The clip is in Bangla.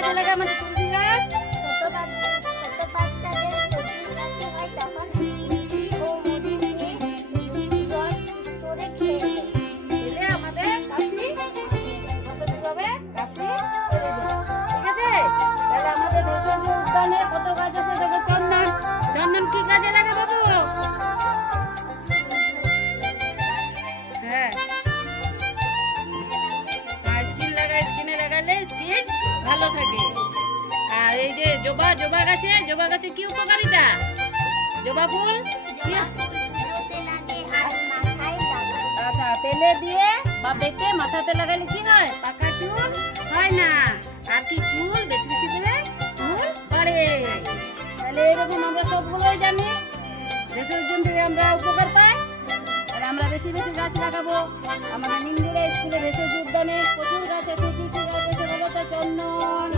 কাজে লাগে আমাদের তুলসী গাছ? ছোট বাচ্চাদের সর্দি কাশি হয় তখন মিষ্টি ও মধু দিয়ে রস করে খেলে আমাদের কাশি হবে, কাশি সেরে যায়। ঠিক আছে, তাহলে আমাদের ভেষজ উদ্যানে কত গাছ আছে দেখো। চন্দন, চন্দন কি কাজে লাগে বাবু? হ্যাঁ, স্কিন লাগায়, স্কিনে লাগালে স্কিন ভালো থাকে। আর এই যে জবা, জবা গাছে কি উপকারিতা? জবা ফুল আচ্ছা, তেলে দিয়ে বা বেটে মাথাতে লাগালে কি হয়? পাকা চুল হয় না, আর কি চুল বেশি বেশি করে চুল বাড়ে। তাহলে এরকম আমরা সবগুলোই জানি, দেশের জন্য আমরা উপকার পাই। আর আমরা বেশি বেশি গাছ লাগাবো। আমাদের নিমদিরা স্কুলে ভেষজ উদ্যানে প্রচুর গাছ আছে। কি কি গাছ আছে বলো তো? চন্দন,